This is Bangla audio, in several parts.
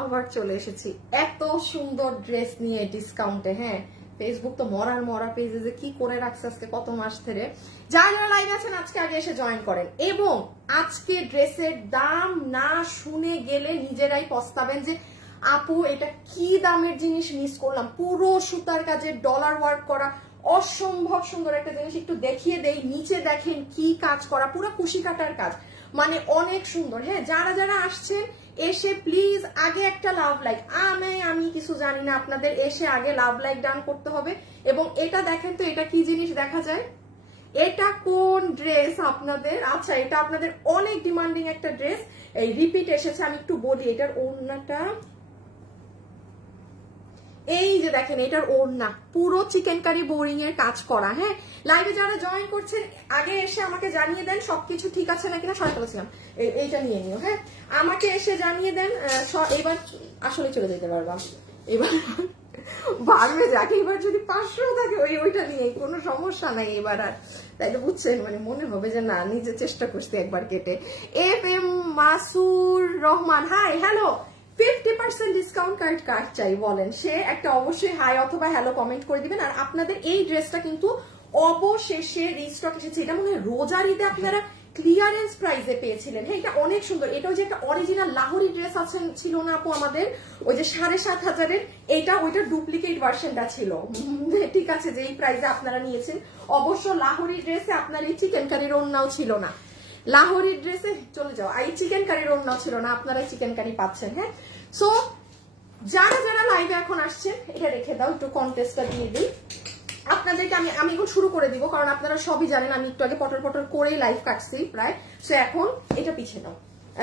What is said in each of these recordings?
আবার চলে এসেছি এত সুন্দর ড্রেস নিয়ে ডিসকাউন্টে। হ্যাঁ, ফেসবুক তো মরা পেজে যে কি করে রাখছে আজকে কত মাস ধরে। যারা লাইভ আছেন আজকে আগে এসে জয়েন করেন, এবং আজকে ড্রেসের দাম না শুনে গেলে নিজেরাই পস্তাবেন যে আপু এটা কি দামের জিনিস মিস করলাম। পুরো সুতার কাজের ডলার ওয়ার্ক করা অসম্ভব সুন্দর একটা জিনিস। একটু দেখিয়ে দেই, নিচে দেখেন কি কাজ করা, পুরো কুশি কাটার কাজ, মানে অনেক সুন্দর। হ্যাঁ, যারা যারা আসছেন এসে প্লিজ আগে একটা লাভ লাইক, আমি কিছু জানি না, আপনাদের এসে আগে লাভ লাইক ডান করতে হবে। এবং এটা দেখেন তো, এটা কি জিনিস দেখা যায়, এটা কোন ড্রেস আপনাদের? আচ্ছা, এটা আপনাদের অনেক ডিমান্ডিং একটা ড্রেস, এই রিপিট এসেছে। আমি একটু বলি, এটার ওড়নাটা এই যে দেখেন, এটার ওড়না পুরো চিকেন কারি বোরিং এর কাজ করা। হ্যাঁ, লাইভে যারা জয়েন করছেন আগে এসে আমাকে জানিয়ে দেন সবকিছু ঠিক আছে নাকি না। সবাই বলেছিলাম এইটা নিয়ে নিও। হ্যাঁ, আমাকে এসে জানিয়ে দেন। এবার আসলে চলে যেতে পারবা, এবার বাড়বে যাকে, এবার যদি 500 থাকে ওইটা নিয়ে কোনো সমস্যা নাই এবার আর। তাই তো বুঝছেন, মানে মনে হবে যে না, নিজে চেষ্টা করছি একবার কেটে। FM Masur Rahman, hi hello, 50% discount card চাই বলেন, সে একটা অবশ্যই হাই অথবা হ্যালো কমেন্ট করে দিবেন। আর আপনাদের এই ড্রেসটা কিন্তু অবশেষে রিস্টক এসেছে। এটা মনে হয় রোজার ঈদে আপনারা ক্লিয়ারেন্স প্রাইসে পেয়েছিলেন। হ্যাঁ, এটা অনেক সুন্দর। এটা ওই যে একটা অরিজিনাল লাহোরি ড্রেস আছে ছিল না আপু আমাদের, ওই যে 7,500-এর, এটা ওইটা ডুপ্লিকেট ভার্সনটা ছিল। ঠিক আছে, যে এই প্রাইসে আপনারা নিয়েছেন। অবশ্য লাহোরি ড্রেসে আপনার এই চিকেন কারির ওড়নাও ছিল না, লাহোরি ড্রেসে চলে যাও, এই চিকেন কারির ওড়নাও ছিল না, আপনারা চিকেন কারি পাচ্ছেন। হ্যাঁ, সো যারা যারা লাইভে এখন আসছেন এটা রেখে দাও, একটু কন্টেস্টটা দিয়ে দিই আপনাদেরকে। আমি এখন শুরু করে দিব, কারণ আপনারা সবই জানেন আমি একটু আগে পটর পটর করেই লাইভ কাটছি প্রায়। সো এখন এটা পিছিয়ে দাও।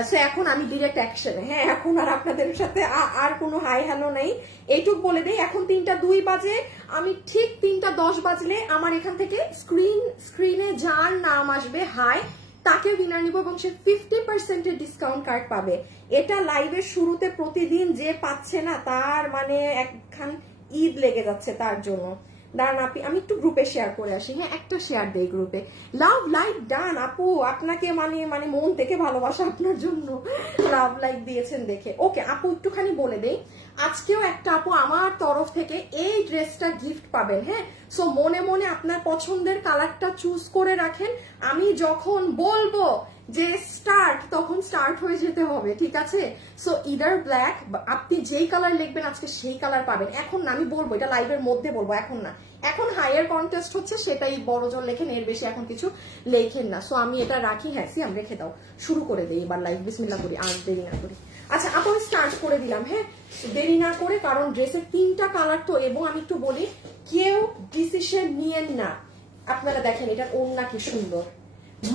সো এখন আমি ডিরেক্ট অ্যাকশনে। হ্যাঁ, এখন আর আপনাদের সাথে আর কোনো হাই হ্যালো নেই। এইটুক বলে দেই, এখন 3:02 বাজে। আমি ঠিক 3:10 বাজলে আমার এখান থেকে স্ক্রিনে যার নাম আসবে হাই, তাকে উইনার নিব এবং সে 50% ডিসকাউন্ট কার্ড পাবে। এটা লাইভের শুরুতে প্রতিদিন যে পাচ্ছে না, তার মানে একখান ঈদ লেগে যাচ্ছে তার জন্য। দাঁড়ান আমি একটু গ্রুপে শেয়ার করে আসি। হ্যাঁ, একটা শেয়ার দেই গ্রুপে। লাভ লাইক ডান আপু, আপনাকে মানে মন থেকে ভালোবাসা আপনার জন্য, লাভ লাইক দিয়েছেন দেখে। ওকে আপু, একটুখানি বলে দেই, আজকেও একটা আপু আমার তরফ থেকে এই ড্রেসটা গিফট পাবেন। হ্যাঁ, সো মনে মনে আপনার পছন্দের কালারটা চুজ করে রাখেন। আমি যখন বলবো যে স্টার্ট, তখন স্টার্ট হয়ে যেতে হবে, ঠিক আছে? সো ইদার ব্ল্যাক, আপনি যেই কালার লিখবেন আজকে সেই কালার পাবেন। এখন না, আমি বলবো এটা লাইভের মধ্যে বলবো, এখন না। এখন হাইয়ার কন্টেস্ট হচ্ছে, সেটাই বড়জন লেখেন, এর বেশি এখন কিছু লেখেন না। সো আমি এটা রাখি। হ্যাঁ, সিয়াম রেখে দাও, শুরু করে দেই এবার লাইভ। বিসমিল্লাহ করি, আর দেরি না করি। আচ্ছা আপু, স্টার্ট করে দিলাম। হ্যাঁ, দেরি না করে, কারণ ড্রেসের 3টা কালার তো। এবং আমি একটু বলি, কেউ ডিসিশন নিয়েন না। আপনারা দেখেন এটার ওড়না কি সুন্দর,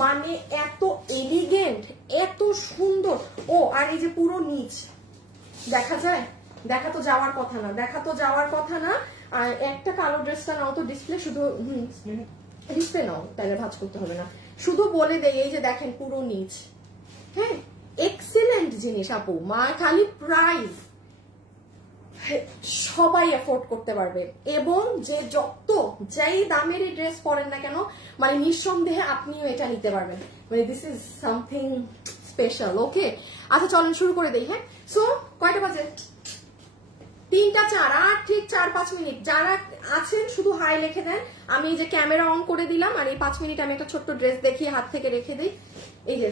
মানে এত এলিগেন্ট, এত সুন্দর। ও আর এই যে পুরো নিচ দেখা যায়, দেখা তো যাওয়ার কথা না, দেখা তো যাওয়ার কথা না। আর একটা কালো ড্রেসটা নাও তো ডিসপ্লে, শুধু ডিসপ্লে নাও, তাহলে ভাঁজ করতে হবে না। শুধু বলে দেই, এই যে দেখেন পুরো নিচ। হ্যাঁ, এক্সিলেন্ট জিনিস আপু, মা খালি প্রাইস সবাই এফোর্ড করতে পারবে। এবং যে যত যেই দামেরই ড্রেস পরেন না কেন, মানে নিঃসন্দেহে আপনিও এটা নিতে পারবেন। মানে দিস ইজ সামথিং স্পেশাল। ওকে, আচ্ছা চলেন শুরু করে দেই। হ্যাঁ, সো কয়টা বাজে? 3:04, আর ঠিক 4-5 মিনিট। যারা আছেন শুধু হাই লিখে দেন। আমি এই যে ক্যামেরা অন করে দিলাম, আর এই 5 মিনিট আমি একটা ছোট্ট ড্রেস দেখিয়ে হাত থেকে রেখে দিই। এই যে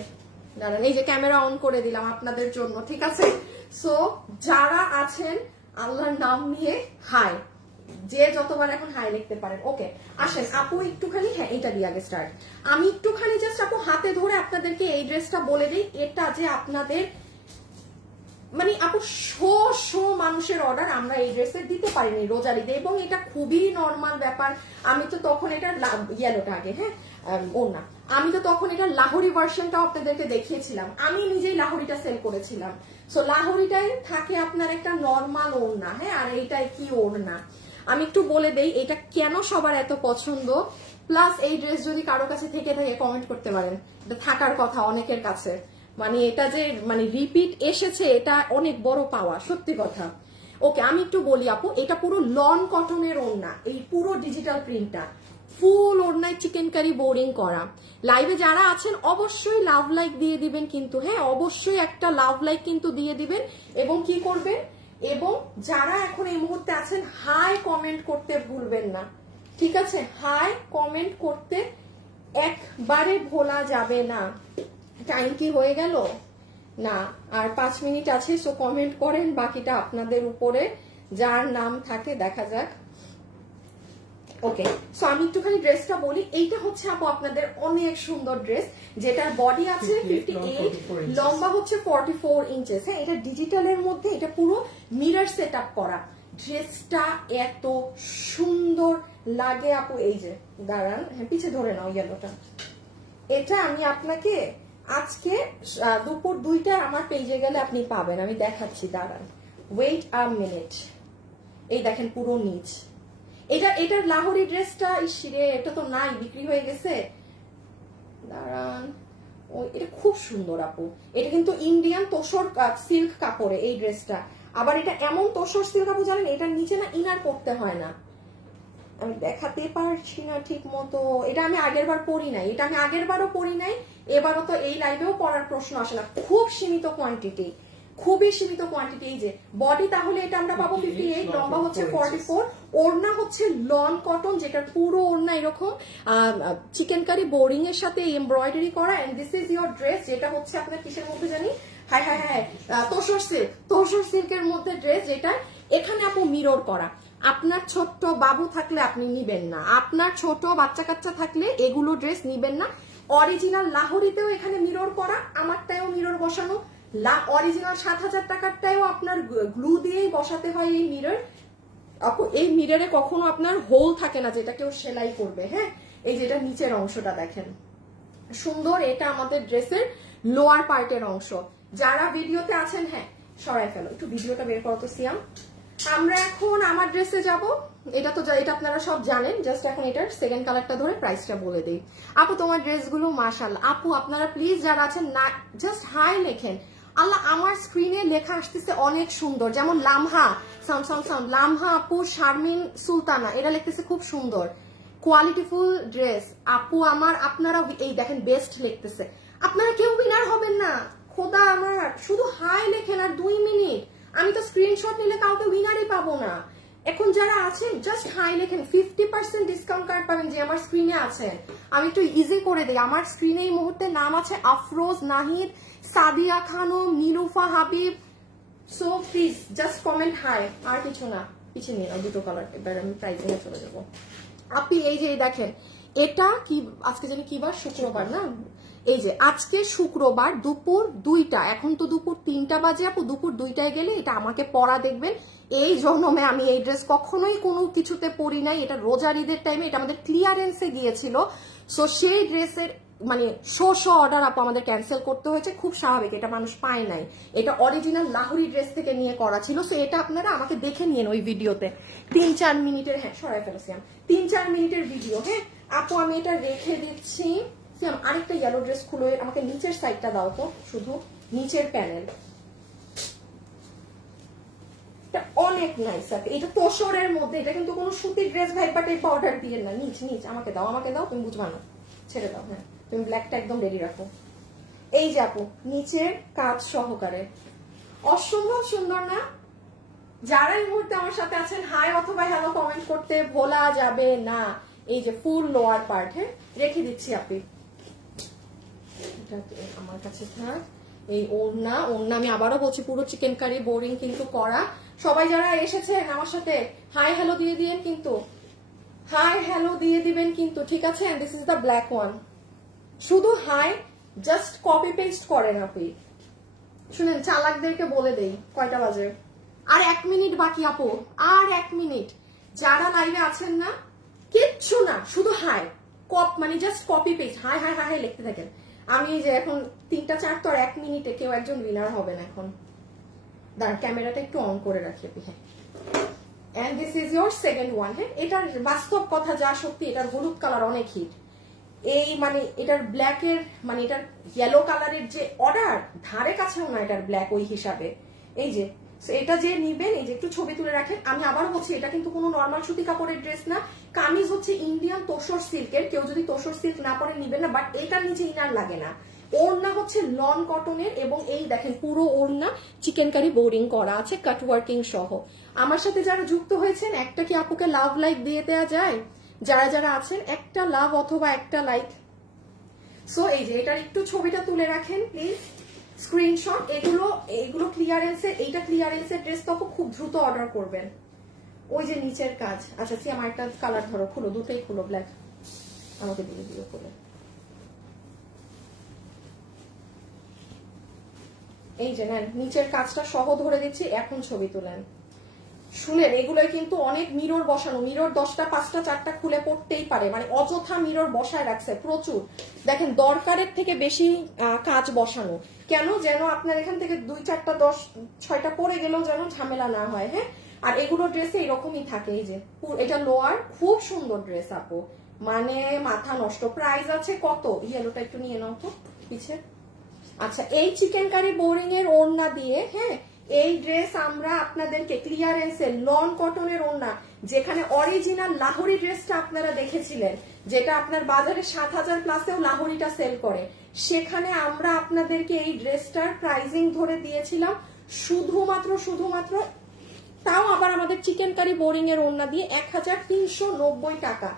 দাঁড়ান, এই যে ক্যামেরা অন করে দিলাম আপনাদের জন্য, ঠিক আছে? সো যারা আছেন আল্লাহর নাম নিয়ে হাই, যে যতবার এখন হাই লিখতে পারেন। ওকে, আসেন আপু একটুখানি, হ্যাঁ এটা দিয়ে আগে স্টার্ট। আমি একটুখানি জাস্ট আপু হাতে ধরে আপনাদেরকে এই ড্রেসটা বলে দিই। এটা যে আপনাদের মানে আপু শো মানুষের অর্ডার আমরা এই ড্রেসের দিতে পারিনি রোজার ঈদে, এবং এটা খুবই নর্মাল ব্যাপার। আমি তো তখন এটা ইয়েলোটা আগে, হ্যাঁ ও না, আমি তো তখন এটা লাহোরি ভার্সনটাও আপনাদেরকে দেখিয়েছিলাম। আমি নিজেই লাহোরিটা সেল করেছিলাম। সো লাহোরিটাই থাকে আপনার একটা নর্মাল ওড়না। হ্যাঁ, আর এইটাই কি ওড়না আমি একটু বলে দেই, এটা কেন সবার এত পছন্দ। প্লাস এই ড্রেস যদি কারো কাছে থেকে থাকে কমেন্ট করতে পারেন, এটা থাকার কথা অনেকের কাছে। মানে এটা যে মানে রিপিট এসেছে, এটা অনেক বড় পাওয়া, সত্যি কথা। ওকে, আমি একটু বলি আপু, এটা পুরো লন কটনের ওড়না, এই পুরো ডিজিটাল প্রিন্টটা ফুল ওড়নায় চিকেন কারি বোরিং করা। লাইভে যারা আছেন অবশ্যই লাভ লাইক দিয়ে দিবেন কিন্তু, হ্যাঁ অবশ্যই একটা লাভ লাইক কিন্তু দিয়ে দিবেন। এবং কি করবেন, এবং যারা এখন এই মুহূর্তে আছেন হাই কমেন্ট করতে ভুলবেন না, ঠিক আছে? হাই কমেন্ট করতে একবারে ভোলা যাবে না। টাইম কি হয়ে গেল? না, আর 5 মিনিট আছে। সো কমেন্ট করেন, বাকিটা আপনাদের উপরে, যার নাম থাকে দেখা যাক। ওকে, সো আমি একটুখানি ড্রেসটা বলি। এইটা হচ্ছে আপু আপনাদের অনেক সুন্দর ড্রেস, যেটার বডি আছে 58, লম্বা হচ্ছে 44 ইঞ্চেস। হ্যাঁ, এটা ডিজিটালের মধ্যে, এটা পুরো মিরর সেট আপ করা। ড্রেসটা এত সুন্দর লাগে আপু। এই যে দাঁড়ান, হ্যাঁ পিছে ধরে নাও ইয়েলোটা। এটা আমি আপনাকে আজকে দুপুর 2টায় আমার পেজে গেলে আপনি পাবেন, আমি দেখাচ্ছি, দাঁড়ান, ওয়েট আ মিনিট। এই দেখেন পুরো নিচ। এটার লাহোরি ড্রেসটা ইসিরে, এটা তো নাই, বিক্রি হয়ে গেছে। দাঁড়ান, এটা খুব সুন্দর আপু। এটা কিন্তু ইন্ডিয়ান তোষর সিল্ক কাপড়ে এই ড্রেসটা। আবার এটা এমন তোষর সিল্ক আপু, জানেন এটার নিচে না ইনার পরতে হয় না। আমি দেখাতে পারছি না ঠিক মতো। এটা আমি আগের বার পরি নাই, এটা আমি আগের বারও পরি নাই, এবারও তো এই লাইভেও পরার প্রশ্ন আসে না। খুব সীমিত কোয়ান্টিটি, খুবই সীমিত কোয়ান্টিটি। এই যে বডি, তাহলে এটা আমরা পাবো 58, লম্বা হচ্ছে 44, ওড়না হচ্ছে লন কটন, যেটার পুরো ওড়না এরকম চিকেন কারি বোরিং এর সাথে এমব্রয়ডারি করা। And this is your dress, যেটা হচ্ছে আপনার কিসের মধ্যে জানি, হ্যাঁ হ্যাঁ হ্যাঁ, তোষর সিল্ক, তোষর সিল্কের মধ্যে ড্রেস, যেটা এখানে আপু মিরর করা। আপনার ছোট্ট বাবু থাকলে আপনি নিবেন না, আপনার ছোট বাচ্চা কাচ্চা থাকলে এগুলো ড্রেস নিবেন না। অরিজিনাল লাহোরিতেও এখানে মিরর করা, আমারটাও মিরর বসানো। অরিজিনাল 7000 টাকারটাও আপনার গ্লু দিয়েই বসাতে হয় এই মিরর আপু। এই মিররে কখনো আপনার হোল থাকে না যেটা কেউ সেলাই করবে। হ্যাঁ, এই যে এটা নিচের অংশটা দেখেন সুন্দর, এটা আমাদের ড্রেসের লোয়ার পার্টের অংশ। যারা ভিডিওতে আছেন, হ্যাঁ সরাই ফেলো একটু, ভিডিওটা বের করো তো সিয়াম। আমরা এখন আমার ড্রেসে যাব। এটা তো এটা আপনারা সব জানেন, জাস্ট এখন এটার সেকেন্ড কালারটা ধরে প্রাইসটা বলে দিই। আপু তোমার ড্রেসগুলো মাশাআল্লাহ। আপু আপনারা প্লিজ যারা আছেন না, জাস্ট হাই লেখেন। আল্লাহ, আমার স্ক্রিনে লেখা আসতেছে অনেক সুন্দর, যেমন লামহা সাউন্ড লামহা আপু, শারমিন সুলতানা, এরা লিখতেছে খুব সুন্দর কোয়ালিটিফুল ড্রেস। আপু আমার, আপনারা এই দেখেন বেস্ট লিখতেছে। আপনারা কেউ উইনার হবেন না, খোদা আমার, শুধু হাই লেখেন আর 2 মিনিট। আমি তো স্ক্রিনশট নিলে কাউকে উইনারই পাবো না। এখন যারা আছেন জাস্ট হাই লেখেন, 50% ডিসকাউন্ট কার্ড পাবেন যে আমার স্ক্রিনে আছেন। আমি একটু ইজি করে দিই, আমার স্ক্রিনে এই মুহূর্তে নাম আছে Afroz, Nahid, Sadia Khanam, Nilufa Habib. So please just comment hi, আর কিছু না। পিছিয়ে নিয়ে নাও দুটো কালার, এবার আমি প্রাইজিং এ চলে যাবো। আপনি এই যে দেখেন, এটা কি আজকে জানি কি বার, শুক্রবার না? এই যে আজকে শুক্রবার দুপুর 2টা, এখন তো দুপুর 3টা বাজে আপু। দুপুর 2টায় গেলে এটা আমাকে পরা দেখবেন। এই জন্মে আমি এই ড্রেস কখনোই কোনো কিছুতে পরি নাই। এটা রোজার ঈদের টাইমে এটা আমাদের ক্লিয়ারেন্সে গিয়েছিল। সো সেই ড্রেসের মানে শো অর্ডার আপু আমাদের ক্যান্সেল করতে হয়েছে, খুব স্বাভাবিক, এটা মানুষ পায় নাই। এটা অরিজিনাল লাহোরি ড্রেস থেকে নিয়ে করা ছিল। সো এটা আপনারা আমাকে দেখে নিয়েন ওই ভিডিওতে, 3-4 মিনিটের, হ্যাঁ সরাই ফেলেছি আমি, 3-4 মিনিটের ভিডিও। হ্যাঁ আপু আমি এটা রেখে দিচ্ছি। আরেকটা ইয়েলো ড্রেস খুলে আমাকে নিচের সাইডটা দাও তো, শুধু নিচের প্যানেল। অনেক নাইস আছে, এটা তোষরের মধ্যে, এটা কিন্তু কোনো সুতির ড্রেস ভাই, বাট এই অর্ডার দিয়ে না। নিচ আমাকে দাও, তুমি বুঝবা না, ছেড়ে দাও। হ্যাঁ তুমি ব্ল্যাকটা একদম রেডি রাখো। এই যে আপু নিচের কাজ সহকারে, অসম্ভব সুন্দর না? যারা এই মুহূর্তে আমার সাথে আছেন হাই অথবা হ্যালো কমেন্ট করতে ভোলা যাবে না। এই যে ফুল লোয়ার পার্ট, হ্যাঁ রেখে দিচ্ছি আপনি, আমার কাছে থাক। এই ওড়না আমি আবারও বলছি পুরো চিকেন কারি বোরিং কিন্তু করা। সবাই যারা এসেছেন আমার সাথে হাই হ্যালো দিয়ে দিবেন কিন্তু, হাই হ্যালো দিয়ে দিবেন কিন্তু, ঠিক আছে? This is the black one. শুধু হাই, জাস্ট কপি পেস্ট করেন আপনি। শুনেন, চালাকদেরকে বলে দেই কয়টা বাজে, আর 1 মিনিট বাকি আপু, আর 1 মিনিট। যারা লাইভে আছেন না, কিচ্ছু না, শুধু হাই মানে just copy paste, hi hi hi hi লিখতে থাকেন। আমি যে এখন 3টা-4 তো 1 মিনিটে কেউ একজন উইনার হবে না। এখন দাঁড়ান, ক্যামেরাটা একটু অন করে রাখি আপনি। হ্যাঁ, and this is your second one. হ্যাঁ, এটার বাস্তব কথা যা সত্যি, এটার হলুদ কালার অনেক হিট। এই মানে এটার ব্ল্যাকের মানে এটার ইয়েলো কালারের যে অর্ডার, ধারে কাছেও না এটার ব্ল্যাক ওই হিসাবে। এই যে এটা যে নিবেন, এই যে একটু ছবি তুলে রাখেন। আমি আবার বলছি এটা কিন্তু কোনো নর্মাল সুতি কাপড়ের ড্রেস না, কামিজ হচ্ছে ইন্ডিয়ান তোসর সিল্কের। কেউ যদি তোসর সিল্ক না পরে নিবেন না, বাট এটার নিচে ইনার লাগে না। ওড়না হচ্ছে লন কটনের, এবং এই দেখেন পুরো ওড়না চিকেনকারি বোরিং করা আছে কাট ওয়ার্কিং সহ। আমার সাথে যারা যুক্ত হয়েছেন, একটা কি আপুকে লাভ লাইক দিয়ে দেওয়া যায়? যারা যারা আছেন একটা লাভ অথবা একটা লাইক। সো এই যে এটার একটু ছবিটা তুলে রাখেন প্লিজ, স্ক্রিনশট। এগুলো ক্লিয়ারেন্সের, এইটা ক্লিয়ারেন্সের ড্রেস, তো খুব দ্রুত অর্ডার করবেন। ওই যে নিচের কাজ। আচ্ছা সিয়াম একটা কালার ধরো, খুলো, দুটোই খুলো, ব্ল্যাক আমাকে দিয়ে দিও খুলে। এই যে নেন, নিচের কাজটা সহ ধরে দিচ্ছি, এখন ছবি তুলেন। শুনেন, এগুলোই কিন্তু অনেক মিরর বসানো, মিরর 10টা 5টা 4টা খুলে পড়তেই পারে, মানে অযথা মিরর বসায় রাখছে প্রচুর। দেখেন দরকারের থেকে বেশি কাজ বসানো কেন, যেন আপনার এখান থেকে 2 4টা 10 6টা পরে গেলেও যেন ঝামেলা না হয়। হ্যাঁ, আর এগুলো ড্রেসে এরকমই থাকে। এই যে এটা লোয়ার, খুব সুন্দর ড্রেস আপু, মানে মাথা নষ্ট। প্রাইস আছে কত? ইয়েলোটা একটু নিয়ে নাও তো পিছে। আচ্ছা, এই চিকেনকারি বোরিং এর ওড়না দিয়ে, হ্যাঁ, এই ড্রেস আমরা আপনাদেরকে ক্লিয়ারেন্সের লন কটনের ওড়না, যেখানে অরিজিনাল লাহোরি ড্রেসটা আপনারা দেখেছিলেন, যেটা আপনার বাজারে 7000 প্লাসেও লাহোরিটা সেল করে, সেখানে আমরা আপনাদেরকে এই ড্রেসটার প্রাইজিং ধরে দিয়েছিলাম শুধুমাত্র তাও আবার আমাদের চিকেনকারি বোরিং এর ওড়না দিয়ে 1390 টাকা।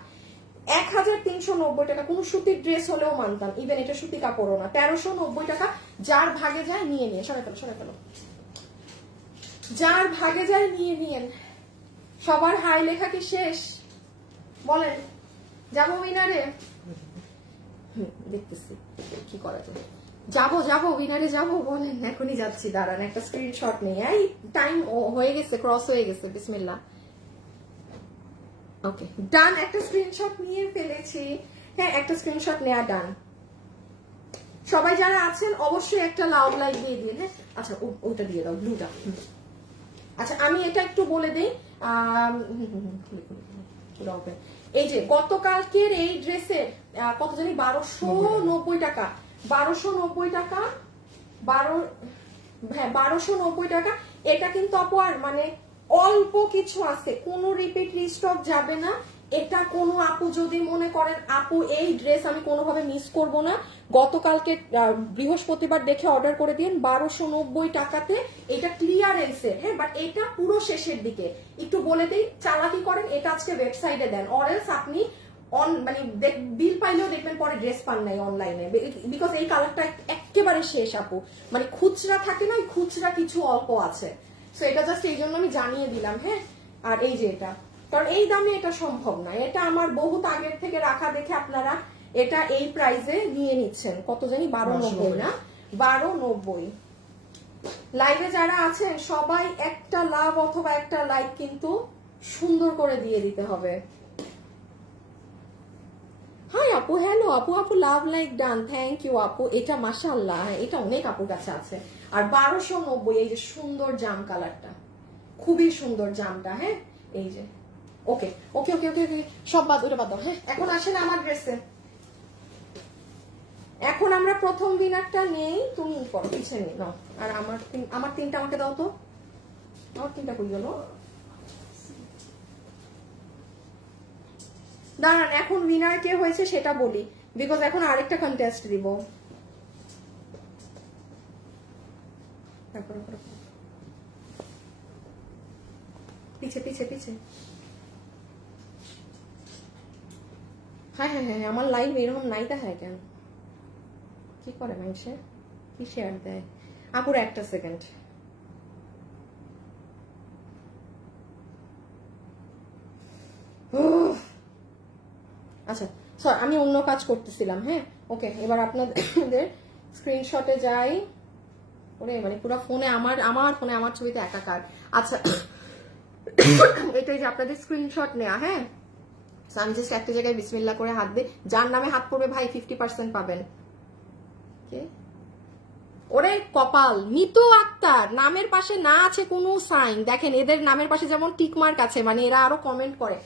1390 টাকা। কোন সুতির ড্রেস হলেও মানতাম, ইভেন এটা সুতি কাপড়ও না। 1390 টাকা। যার ভাগে যায় নিয়ে নিয়ে, সরে ফেলো, যার ভাগে যায় নিয়ে নিয়েন। সবার হাই লেখা কি শেষ? বলেন, যাবো উইনারে? দেখতেছি কি করা যায়। যাবো উইনারে যাবো, বলেন। এখনই যাচ্ছি, দাঁড়ান একটা স্ক্রিনশট নেই। এই টাইম হয়ে গেছে, ক্রস হয়ে গেছে। বিসমিল্লাহ। ওকে ডান, একটা স্ক্রিনশট নিয়ে ফেলেছি। হ্যাঁ, একটা স্ক্রিনশট নেওয়া ডান। সবাই যারা আছেন অবশ্যই একটা লাভ লাইক দিয়ে দিন। হ্যাঁ, আচ্ছা ওটা দিয়ে দাও, ব্লুটা। আচ্ছা আমি এটা একটু বলে দিই। এই যে গতকালকের এই ড্রেসের কত জানি 1290 টাকা, 1290 টাকা, 1290 টাকা। এটা কিন্তু আপু আর মানে অল্প কিছু আছে, কোনো রিপিট রিস্টক যাবে না। এটা কোনো আপু যদি মনে করেন আপু এই ড্রেস আমি কোনোভাবে মিস করব না, গতকালকে বৃহস্পতিবার দেখে অর্ডার করে দিন 1290 টাকাতে। এটা ক্লিয়ারেন্সে, হ্যাঁ, বাট এটা পুরো শেষের দিকে। একটু বলে দিই, চালাকি করেন এটা আজকে ওয়েবসাইটে দেন, অরেলস আপনি মানে বিল পাইলেও দেখবেন পরে ড্রেস পান নাই অনলাইনে, বিকজ এই কালারটা একেবারে শেষ আপু। মানে খুচরা থাকে না, খুচরা কিছু অল্প আছে। সো এটা জাস্ট এই জন্য আমি জানিয়ে দিলাম। হ্যাঁ, আর এই যে এটা, কারণ এই দামে এটা সম্ভব না। এটা আমার বহুত আগের থেকে রাখা দেখে আপনারা এটা এই প্রাইসে নিয়ে নিচ্ছেন। কত জানি 1290 না, 1290। লাইভে যারা আছেন সবাই একটা লাভ অথবা একটা লাইক কিন্তু সুন্দর করে দিয়ে দিতে হবে। হাই আপু, হ্যালো আপু, love like done, thank you আপু। এটা মাশাআল্লাহ, এটা অনেক আপুর কাছে আছে। আর 1290, এই যে সুন্দর জাম কালারটা, খুবই সুন্দর জামটা। হ্যাঁ, এই যে ওকে ওকে ওকে ওকে ওকে, সব বাদ, ওটা বাদ দাও। হ্যাঁ, এখন আসেন আমার ড্রেসে। এখন আমরা প্রথম উইনারটা নেই, তুমি করো, পিছিয়ে নেই নাও। আর আমার তিনটা আমাকে দাও তো, আমার তিনটা কই গেল? দাঁড়ান, এখন উইনার কে হয়েছে সেটা বলি, বিকজ এখন আরেকটা কন্টেস্ট দিব। পিছে পিছে পিছে। হ্যাঁ হ্যাঁ হ্যাঁ, আমার লাইভ এরকম নাই দেখায় কেন? কি করে মানুষে, কি শেয়ার দেয়? আপুর একটা সেকেন্ড। আচ্ছা সরি, আমি অন্য কাজ করতেছিলাম। হ্যাঁ, ওকে, এবার আপনাদের স্ক্রিনশটে যাই। ওরে মানে পুরো ফোনে আমার ফোনে আমার ছবিতে একাকার। আচ্ছা এটাই যে আপনাদের স্ক্রিনশট নেওয়া। হ্যাঁ, আমি জাস্ট একটা জায়গায় বিসমিল্লাহ করে হাত দিই, যার নামে হাত পড়বে ভাই 50% পাবেন। ওরে কপাল, মিতু আক্তার নামের পাশে না আছে কোনো সাইন। দেখেন এদের নামের পাশে যেমন টিকমার্ক আছে, মানে এরা আরো কমেন্ট করে।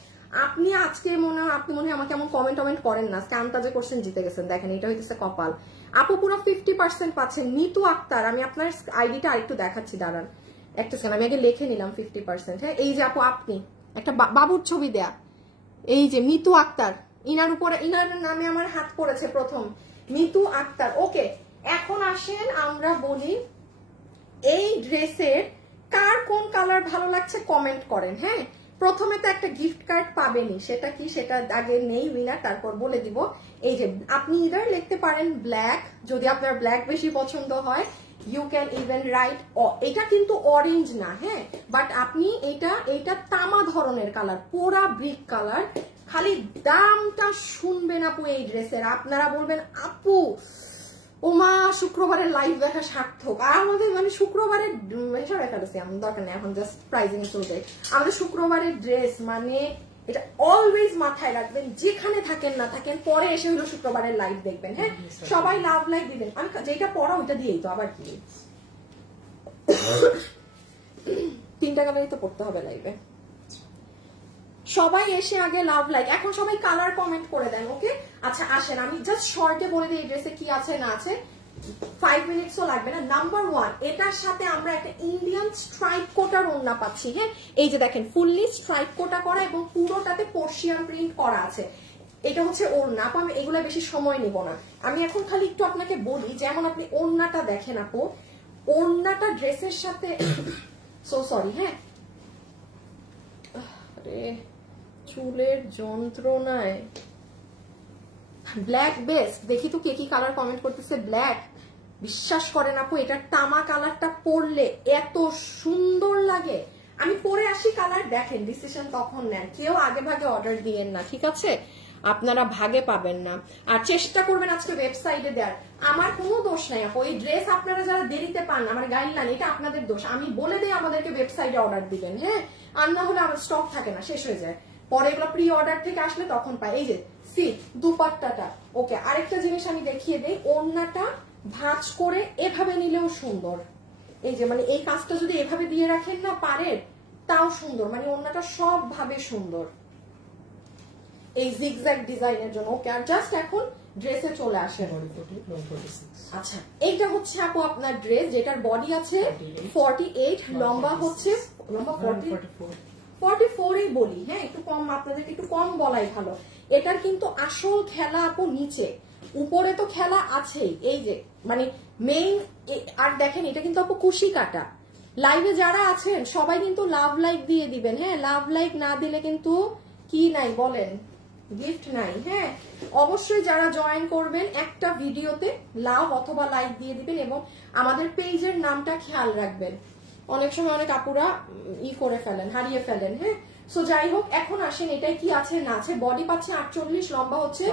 আপনি আজকে আপনি মনে হয় আমাকে এমন কমেন্ট করেন না, স্ক্যামটা যে করছেন জিতে গেছেন। দেখেন এটা হইতেছে কপাল। আপু পুরো 50% পাচ্ছেন। মিতু আক্তার, আমি আপনার আইডিটা আরেকটু দেখাচ্ছি, দাঁড়ান। একটা সেকেন্ড, আমি আগে লিখে নিলাম 50%। হ্যাঁ, এই যে আপু আপনি একটা বাবুর ছবি দেয়া, এই যে মিতু আক্তার, ইনার উপরে ইনার নামে আমার হাত পড়েছে প্রথম, মিতু আক্তার। ওকে, এখন আসেন আমরা বলি এই ড্রেসের কার কোন কালার ভালো লাগছে কমেন্ট করেন। হ্যাঁ, প্রথমে তো একটা গিফট কার্ড পাবেনই, সেটা কি সেটা আগে নেই উইনার, তারপর বলে দিব। এই যে আপনি ইদার লিখতে পারেন ব্ল্যাক, যদি আপনার ব্ল্যাক বেশি পছন্দ হয়, ইউ ক্যান ইভেন রাইট। এটা কিন্তু অরেঞ্জ না, হ্যাঁ, বাট আপনি এটা তামা ধরনের কালার, পোড়া ব্রিক কালার। খালি দামটা শুনবেন আপু এই ড্রেসের, আপনারা বলবেন আপু ওমা শুক্রবারের লাইভ দেখা সার্থক। আর আমাদের মানে শুক্রবারের সবাই ফেলেছি, আমার দরকার নেই এখন, জাস্ট প্রাইজিং চলে যায়। আমাদের শুক্রবারের ড্রেস মানে এটা অলওয়েজ মাথায় রাখবেন, যেখানে থাকেন না থাকেন, পরে এসে হলো শুক্রবারের লাইভ দেখবেন। হ্যাঁ, সবাই লাভ লাইভ দিবেন, আমি যেটা পড়া ওইটা দিয়েই তো আবার কি 3টা কালারই তো পড়তে হবে লাইভে। সবাই এসে আগে লাভ লাইক, এখন সবাই কালার কমেন্ট করে দেন। ওকে, আচ্ছা আসেন আমি জাস্ট শর্টে বলে দিই এই ড্রেসে কি আছে না আছে, 5 মিনিটসও লাগবে না। নাম্বার 1, এটার সাথে আমরা একটা ইন্ডিয়ান স্ট্রাইপ কোটার ওড়না পাচ্ছি। হ্যাঁ, এই যে দেখেন ফুললি স্ট্রাইপ কোটা করা এবং পুরোটাতে পর্শিয়ান প্রিন্ট করা আছে। এটা হচ্ছে ওড়না। আপু আমি এগুলা বেশি সময় নিব না, আমি এখন খালি একটু আপনাকে বলি, যেমন আপনি ওড়নাটা দেখেন আপু, ওড়নাটা ড্রেসের সাথে সো সরি, হ্যাঁ আরে চুলের যন্ত্রণায়। ব্ল্যাক বেস্ট, দেখি তো কে কি কালার কমেন্ট করতেছে। ব্ল্যাক, বিশ্বাস করেন আপু এটার তামা কালারটা পরলে এত সুন্দর লাগে। আমি পরে আসি কালার দেখেন, ডিসিশন তখন নেন, কেউ আগে ভাগে অর্ডার দিয়েন না, ঠিক আছে? আপনারা ভাগে পাবেন না। আর চেষ্টা করবেন আজকে ওয়েবসাইটে দেওয়ার, আমার কোনো দোষ নাই আপু। এই ড্রেস আপনারা যারা দেরিতে পান, আমার গাইডলাইন, এটা আপনাদের দোষ। আমি বলে দিই আমাদেরকে ওয়েবসাইটে অর্ডার দিবেন, হ্যাঁ, আর না হলে আমার স্টক থাকে না, শেষ হয়ে যায়, পরে এগুলো প্রি অর্ডার থেকে আসলে তখন পাই। এই যে সি দুপাট্টাটা। ওকে, আরেকটা জিনিস আমি দেখিয়ে দেই, ওড়নাটা ভাঁজ করে এভাবে নিলেও সুন্দর। এই যে মানে এই কাজটা যদি এভাবে দিয়ে রাখেন না পারের, তাও সুন্দর, মানে ওড়নাটা সব ভাবে সুন্দর এই জিগজ্যাগ ডিজাইনের জন্য। ওকে, আর জাস্ট এখন ড্রেসে চলে আসে। আচ্ছা, এইটা হচ্ছে আপু আপনার ড্রেস, যেটার বডি আছে 48, লম্বা হচ্ছে 44ই বলি, হ্যাঁ, একটু কম, আপনাদেরকে একটু কম বলাই ভালো। এটার কিন্তু আসল খেলা আপু নিচে, উপরে তো খেলা আছেই। এই যে মানে মেইন, আর দেখেন এটা কিন্তু আপু কুশি কাটা। লাইভে যারা আছেন সবাই কিন্তু লাভ লাইক দিয়ে দিবেন। হ্যাঁ, লাভ লাইক না দিলে কিন্তু কি নাই বলেন, গিফট নাই। হ্যাঁ, অবশ্যই যারা জয়েন করবেন একটা ভিডিওতে লাভ অথবা লাইক দিয়ে দিবেন এবং আমাদের পেজের নামটা খেয়াল রাখবেন। অনেক সময় অনেক আপুরা করে ফেলেন, হারিয়ে ফেলেন। হ্যাঁ, সো যাই হোক, এখন আসেন এটাই কি আছে না আছে। বডি পাচ্ছে 48, লম্বা হচ্ছে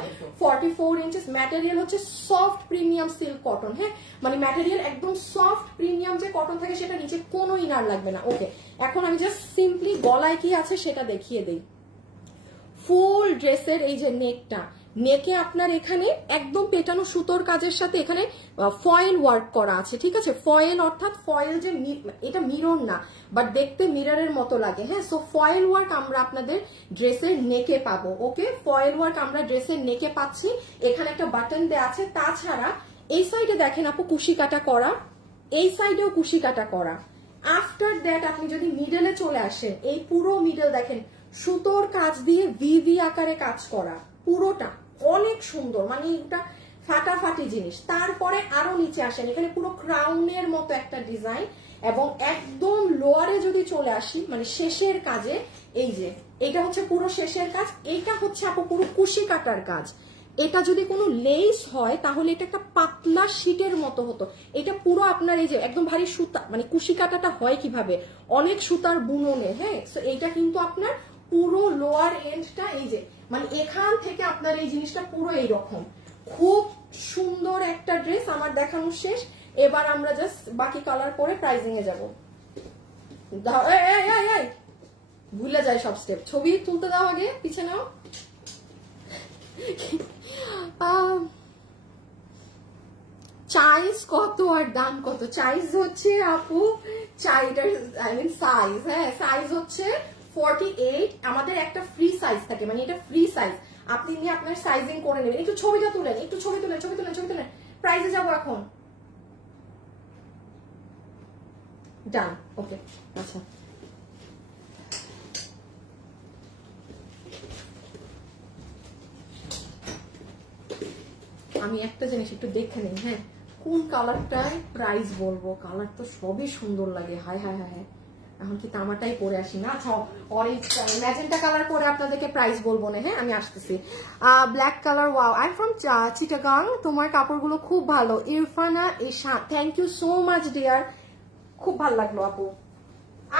44 ইঞ্চেস, ম্যাটেরিয়াল হচ্ছে সফট প্রিমিয়াম সিল্ক কটন। হ্যাঁ, মানে ম্যাটেরিয়াল একদম সফট প্রিমিয়াম যে কটন থাকে সেটা নিচে কোনো ইনার লাগবে না। ওকে, এখন আমি জাস্ট সিম্পলি গলায় কি আছে সেটা দেখিয়ে দেই। ফুল ড্রেসের এই যে নেকটা, নেকে আপনার এখানে একদম পেটানো সুতোর কাজের সাথে এখানে ফয়েল ওয়ার্ক করা আছে, ঠিক আছে? ফয়েল অর্থাৎ ফয়েল যে এটা মিরর না, বাট দেখতে মিররের মতো লাগে। হ্যাঁ, সো ফয়েল ওয়ার্ক আমরা আপনাদের ড্রেসের নেকে পাবো। ওকে, ফয়েল ওয়ার্ক আমরা ড্রেসের নেকে পাচ্ছি, এখানে একটা বাটন দেওয়া আছে। তাছাড়া এই সাইডে দেখেন আপু কুশি কাটা করা, এই সাইডেও কুশি কাটা করা। আফটার দ্যাট আপনি যদি মিডলে চলে আসেন, এই পুরো মিডল দেখেন সুতোর কাজ দিয়ে ভিভি আকারে কাজ করা, পুরোটা অনেক সুন্দর, মানে এটা ফাটাফাটি জিনিস। তারপরে আরো নিচে আসেন, এখানে পুরো ক্রাউনের মতো একটা ডিজাইন, এবং একদম লোয়ারে যদি চলে আসি মানে শেষের কাজে, এই যে এটা হচ্ছে পুরো শেষের কাজ, এটা হচ্ছে আপু পুরো কুশি কাটার কাজ। এটা যদি কোনো লেস হয় তাহলে এটা একটা পাতলা শীটের মতো হতো, এটা পুরো আপনার এই যে একদম ভারী সুতা, মানে কুশি কাটাটা হয় কিভাবে অনেক সুতার বুননে। হ্যাঁ, সো এইটা কিন্তু আপনার পুরো লোয়ার এন্ডটা এই যে মানে এখান থেকে আপনার এই জিনিসটা পুরো এইরকম, খুব সুন্দর একটা ড্রেস। আমার দেখানো শেষ, এবার আমরা জাস্ট বাকি কালার পরে প্রাইজিং এ যাবো। ভুলে যায় সব স্টেপ, ছবি তুলতে দাও আগে, পিছে নাও। চাইজ কত আর দাম কত? চাইজ হচ্ছে আপু চাইটার আই মিন সাইজ, হ্যাঁ সাইজ হচ্ছে 48। আমাদের একটা ফ্রি সাইজ থাকে, মানে এটা ফ্রি সাইজ, আপনি নিয়ে আপনার সাইজিং করে নেবেন। একটু ছবিটা তুলেন, একটু ছবি তুলেন। প্রাইজে যাবো এখন। ডান, ওকে। আচ্ছা আমি একটা জিনিস একটু দেখে নিই, হ্যাঁ কোন কালারটায় প্রাইস বলবো, কালার তো সবই সুন্দর লাগে, হায় হায় হায়। এখন কি তামাটাই পরে আসি না, আচ্ছা অরেঞ্জ ম্যাজেন্টা কালার পরে আপনাদেরকে প্রাইস বলবো না, হ্যাঁ আমি আসতেছি। Black colour, wow, I am from Chittagong, তোমার কাপড়গুলো খুব ভালো। Irfana Isha, thank you so much dear, খুব ভালো লাগলো আপু।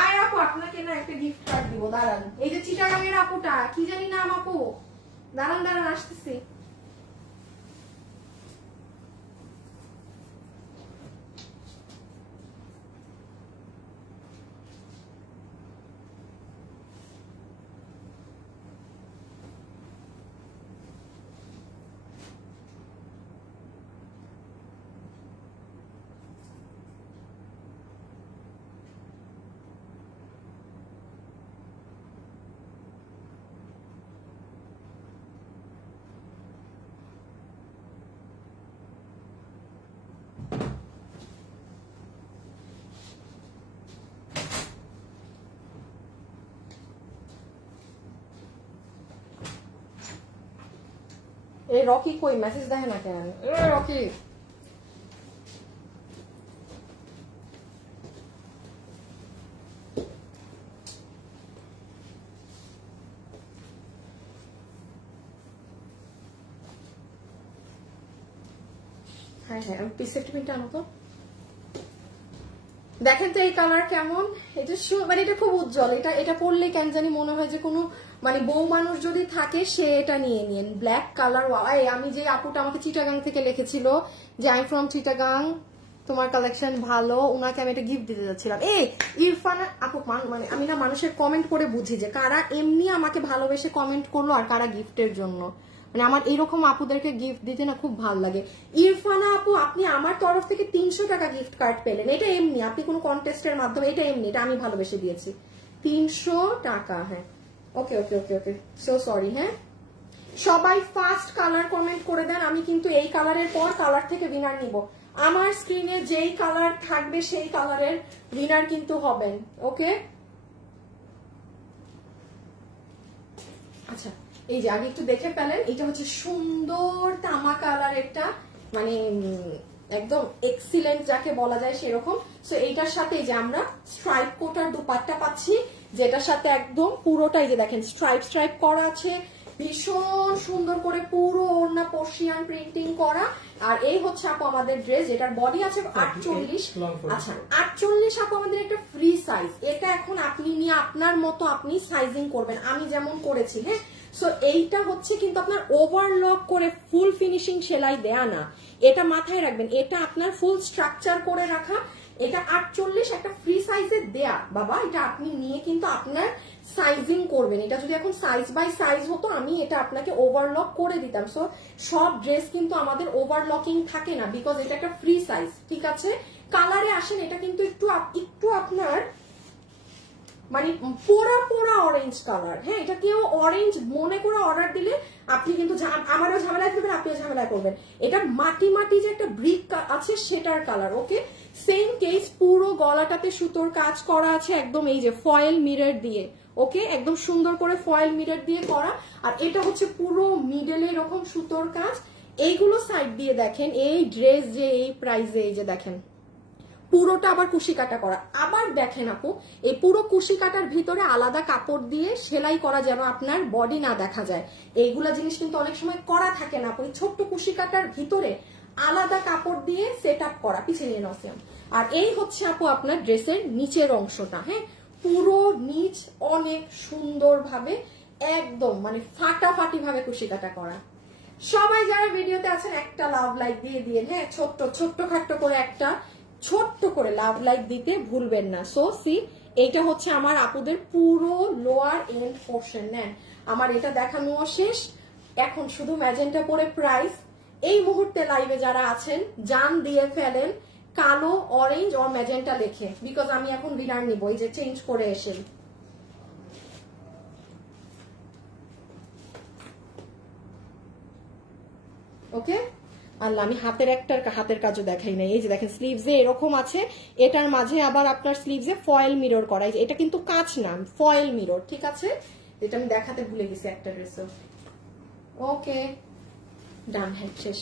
আর আপু আপনাকে না একটা গিফট কার্ড দিব, দাঁড়ান। এই যে চিটাগাং এর আপুটা, কি জানি নাম আপু, দাঁড়ান দাঁড়ান আসতেছি। এই রকি কই মেসেজ দেখে না কেন, রকি হ্যাঁ হ্যাঁ পিসের টিফিনটা আনো তো। দেখেন তো এই কালার কেমন, এটা মানে এটা খুব উজ্জ্বল, এটা এটা পরলে কেন জানি মনে হয় যে কোনো মানে বউ মানুষ যদি থাকে সে এটা নিয়ে নিন। ব্ল্যাক কালার, আমি যে আপুটা আমাকে চিটাগাং থেকে লিখেছিল যে আই ফ্রম চিটাগাং, তোমার কালেকশন ভালো, উনাকে আমি একটা গিফট দিতে যাচ্ছিলাম। এই ইরফানা আপু, মানে আমি না মানুষের কমেন্ট করে বুঝি যে কারা এমনি আমাকে ভালোবেসে কমেন্ট করলো আর কারা গিফটের জন্য, মানে আমার এরকম আপুদেরকে গিফট দিতে না খুব ভালো লাগে। ইরফানা আপু, আপনি আমার তরফ থেকে 300 টাকা গিফট কার্ড পেলেন, এটা এমনি, আপনি কোনো কন্টেস্টের মাধ্যমে, এটা এমনি, এটা আমি ভালোবেসে দিয়েছি 300 টাকা। হ্যাঁ ওকে ওকে ওকে ওকে, সো সরি। হ্যাঁ সবাই ফার্স্ট কালার কমেন্ট করে দেন, আমি কিন্তু এই কালারের পর কালার থেকে উইনার নিব। আমার স্ক্রিনে যেই কালার থাকবে সেই কালারের উইনার কিন্তু হবেন, ওকে। আচ্ছা এই যে আগে একটু দেখে ফেলেন, এটা হচ্ছে সুন্দর তামা কালার, একটা মানে একদম এক্সিলেন্ট যাকে বলা যায় সেরকম। সো এইটার সাথে যে আমরা স্ট্রাইপ কোটার দুপাট্টা পাচ্ছি, যেটার সাথে একদম পুরোটাই যে দেখেন স্ট্রাইপ স্ট্রাইপ করা আছে, ভীষণ সুন্দর করে পুরো ওড়না পর্সিয়ান প্রিন্টিং করা। আর এই হচ্ছে আপু আমাদের ড্রেস, যেটার বডি আছে 48। আচ্ছা 48 আপু আমাদের একটা ফ্রি সাইজ, এটা এখন আপনি নিয়ে আপনার মতো আপনি সাইজিং করবেন, আমি যেমন করেছি। হ্যাঁ সো এইটা হচ্ছে কিন্তু আপনার ওভারলক করে ফুল ফিনিশিং সেলাই দেয়া না, এটা মাথায় রাখবেন, এটা আপনার ফুল স্ট্রাকচার করে রাখা। এটা 48 একটা ফ্রি সাইজে দেয়া বাবা, এটা আপনি নিয়ে কিন্তু আপনার সাইজিং করবেন। এটা যদি এখন সাইজ বাই সাইজ হতো আমি এটা আপনাকে ওভারলক করে দিতাম। সো সব ড্রেস কিন্তু আমাদের ওভারলকিং থাকে না, বিকজ এটা একটা ফ্রি সাইজ, ঠিক আছে। কালারে আসেন, এটা কিন্তু একটু আপনার মানে পোড়া পোড়া অরেঞ্জ কালার। হ্যাঁ এটা কেউ অরেঞ্জ মনে করে অর্ডার দিলে আপনি কিন্তু আমারও ঝামেলায় ফেলবেন, আপনিও ঝামেলায় করবেন। এটা মাটি মাটি যে একটা ব্রিক আছে সেটার কালার, ওকে। সেম কেস, পুরো গলাটাতে সুতোর কাজ করা আছে একদম, এই যে ফয়েল মিরর দিয়ে, ওকে, একদম সুন্দর করে ফয়েল মিরর দিয়ে করা। আর এটা হচ্ছে পুরো মিডলে এরকম সুতোর কাজ। এইগুলো সাইড দিয়ে দেখেন, এই ড্রেস যে এই প্রাইসে, এই যে দেখেন পুরোটা আবার কুশি কাটা করা। আবার দেখেন আপু, এই পুরো কুশি কাটার ভিতরে আলাদা কাপড় দিয়ে সেলাই করা, যেন আপনার বডি না দেখা যায়। এইগুলা জিনিস কিন্তু অনেক সময় করা থাকে না আপু, এই ছোট্ট কুশি কাটার ভিতরে আলাদা কাপড় দিয়ে সেট আপ করা, পিছিয়ে নিয়ে নসিয়াম। আর এই হচ্ছে আপু আপনার ড্রেসের নিচের অংশটা। হ্যাঁ পুরো নিচ অনেক সুন্দর ভাবে একদম মানে ফাটাফাটি ভাবে কুশি কাটা করা। সবাই যারা ভিডিওতে আছেন একটা লাভ লাইক দিয়ে দিয়ে, হ্যাঁ ছোট্ট ছোট্ট খাট্ট করে একটা ছোট্ট করে লাভ লাইক দিতে ভুলবেন না। সো সি এইটা হচ্ছে আমার আপুদের পুরো লোয়ার এন্ড পোর্শন। নেন আমার এটা দেখানো শেষ, এখন শুধু ম্যাজেন্টা পরে প্রাইস। এই মুহূর্তে লাইভে যারা আছেন জান দিয়ে ফেলেন কালো, অরেঞ্জ আর ম্যাজেন্টা লিখে, বিকজ আমি এখন উইনার নিব, এই যে চেঞ্জ করে এসে। ওকে আল্লাহ, আমি হাতের কাজও দেখাই নাই। এই যে দেখেন স্লিভসে এরকম আছে, এটার মাঝে আবার আপনার স্লিভসে ফয়েল মিরর করা। এটা কিন্তু কাঁচ না, ফয়েল মিরর, ঠিক আছে? এটা আমি দেখাতে ভুলে গেছি একটা ড্রেসও। ওকে ডান, হ্যাঁ শেষ।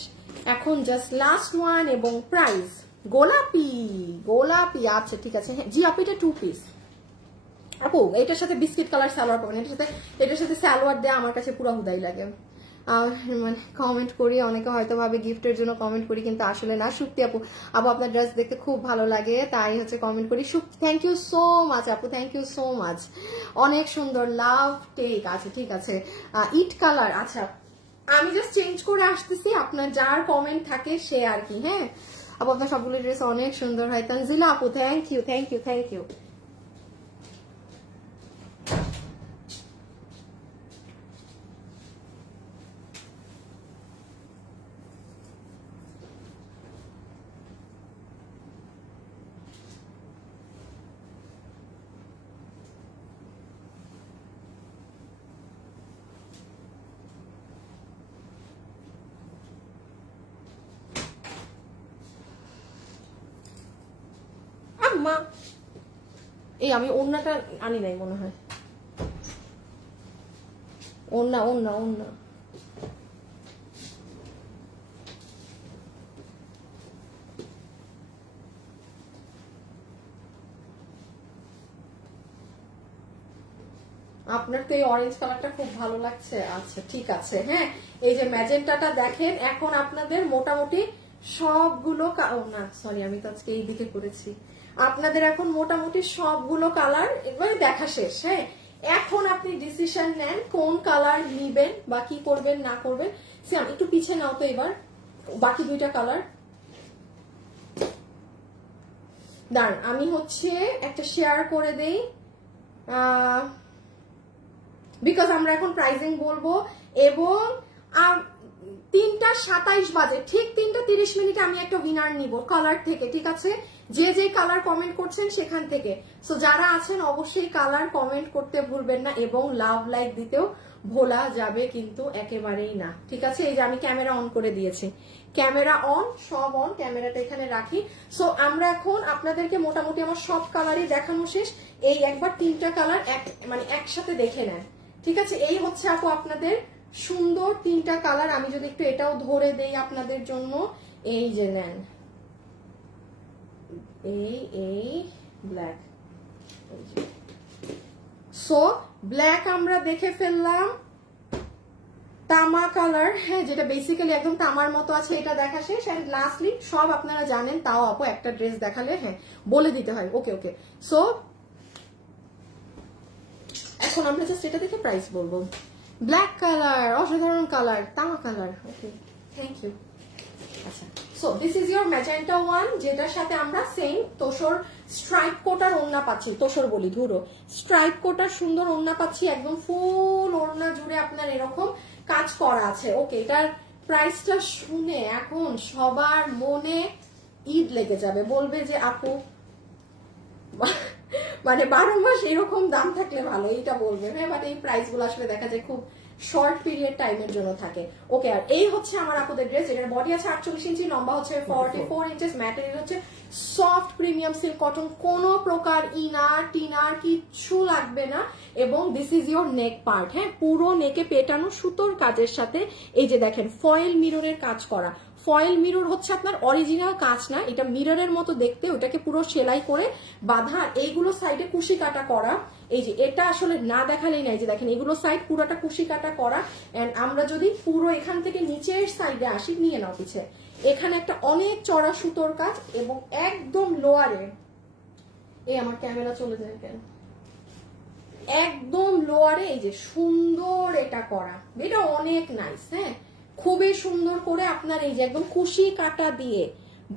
এখন জাস্ট লাস্ট ওয়ান এবং প্রাইস গোলাপি। আচ্ছা ঠিক আছে, হ্যাঁ জি আপু এটা 2 পিস। আপু এটার সাথে বিস্কিট কালার সালোয়ার পাবেন, এটার সাথে সালোয়ার দেয়া আমার কাছে পুরো হুদাই লাগে। মানে কমেন্ট করি, অনেকে হয়তো ভাবে গিফটের জন্য কমেন্ট করি, কিন্তু আসলে না। শুক্তি আপু আপনার ড্রেস দেখতে খুব ভালো লাগে, তাই হচ্ছে কমেন্ট করি। থ্যাংক ইউ সো মাচ আপু, থ্যাংক ইউ সো মাচ, অনেক সুন্দর, লাভ টেক। আচ্ছা ঠিক আছে, ইট কালার। আচ্ছা আমি জাস্ট চেঞ্জ করে আসতেছি, আপনার যার কমেন্ট থাকে সে আর কি। হ্যাঁ আপু আপনার সবগুলো ড্রেস অনেক সুন্দর হয়। তানজিলা আপু thank you thank you thank you. মা এই আমি ওড়নাটা আনি নাই মনে হয়, ওড়না আপনার তো এই অরেঞ্জ কালারটা খুব ভালো লাগছে। আচ্ছা ঠিক আছে, হ্যাঁ এই যে ম্যাজেন্টাটা দেখেন। এখন আপনাদের মোটামুটি সবগুলো না সরি আমি তো আজকে এই দিকে করেছি, আপনাদের এখন মোটামুটি সবগুলো কালার এবারে দেখা শেষ। হ্যাঁ এখন আপনি ডিসিশন নেন কোন কালার নিবেন বা কি করবেন না করবেন। আমি একটু পিছিয়ে নাও তো এবার, বাকি দুইটা কালার দাঁড়ান আমি হচ্ছে একটা শেয়ার করে দেই, বিকজ আমরা এখন প্রাইজিং বলবো। এবং 3:27 বাজে, ঠিক 3:30 আমি একটা উইনার নিব কালার থেকে, ঠিক আছে? যে কালার কমেন্ট করছেন সেখান থেকে। সো যারা আছেন অবশ্যই কালার কমেন্ট করতে ভুলবেন না, এবং লাভ লাইক দিতেও ভোলা যাবে কিন্তু একেবারেই না, ঠিক আছে? এই যে আমি ক্যামেরা অন করে দিয়েছি, ক্যামেরা অন, সব অন, ক্যামেরাটা এখানে রাখি। সো আমরা এখন আপনাদেরকে মোটামুটি আমার সব কালারই দেখানো শেষ। এই একবার 3টা কালার মানে একসাথে দেখে নেন, ঠিক আছে? এই হচ্ছে আপু আপনাদের সুন্দর 3টা কালার। আমি যদি একটু এটাও ধরে দেই আপনাদের জন্য, এই যে নেন, এই ব্ল্যাক। সো ব্ল্যাক আমরা দেখে ফেললাম, তামা কালার, হ্যাঁ যেটা বেসিক্যালি একদম তামার মতো আছে, এটা দেখা শেষ। এন্ড লাস্টলি সব আপনারা জানেন, তাও আপু একটা ড্রেস দেখালে হ্যাঁ বলে দিতে হয়। ওকে ওকে, সো এখন আমরা জাস্ট এটা দেখে প্রাইস বলবো। ব্ল্যাক কালার, অসাধারণ কালার, তামা কালার। Okay thank you. আচ্ছা so this is your magenta one, যেটার সাথে আমরা সেম তোষর স্ট্রাইপ কোটার ওড়না পাচ্ছি। তোষর বলি ধুরো, স্ট্রাইপ কোটার সুন্দর ওড়না পাচ্ছি, একদম ফুল ওড়না জুড়ে আপনার এরকম কাজ করা আছে। ওকে এটার প্রাইসটা শুনে এখন সবার মনে ঈদ লেগে যাবে, বলবে যে আপু মানে 12 মাস এরকম দাম থাকলে ভালো, এইটা বলবে। হ্যাঁ বাট এই প্রাইস গুলো আসলে দেখা যায় খুব শর্ট পিরিয়ড টাইমের জন্য থাকে। ওকে আর এই হচ্ছে আমার আপুদের ড্রেস, এটার বডি আছে 48 ইঞ্চি, লম্বা হচ্ছে 44 ইঞ্চেস, ম্যাটেরিয়াল হচ্ছে সফট প্রিমিয়াম সিল্ক কটন, কোনো প্রকার ইনার টিনার কিচ্ছু লাগবে না। এবং this is your neck part, হ্যাঁ পুরো নেকে পেটানো সুতোর কাজের সাথে এই যে দেখেন ফয়েল মিররের কাজ করা। ফয়েল মিরর হচ্ছে আপনার অরিজিনাল কাজ না, এটা মিররের মতো দেখতে, ওটাকে পুরো সেলাই করে বাঁধা। এইগুলো সাইডে কুশি কাটা করা, এই যে এটা আসলে না দেখালেই নাই, যে দেখেন এগুলো সাইড পুরোটা কুশি কাটা করা। এন্ড আমরা যদি পুরো এখান থেকে নিচের সাইডে আসি, নিয়ে নাও পিছে, এখানে একটা অনেক চড়া সুতোর কাজ, এবং একদম লোয়ারে, এই আমার ক্যামেরা চলে যায় কেন, একদম লোয়ারে এই যে সুন্দর এটা করা, এটা অনেক নাইস। হ্যাঁ খুবই সুন্দর করে আপনার এই যে একদম কুশি কাটা দিয়ে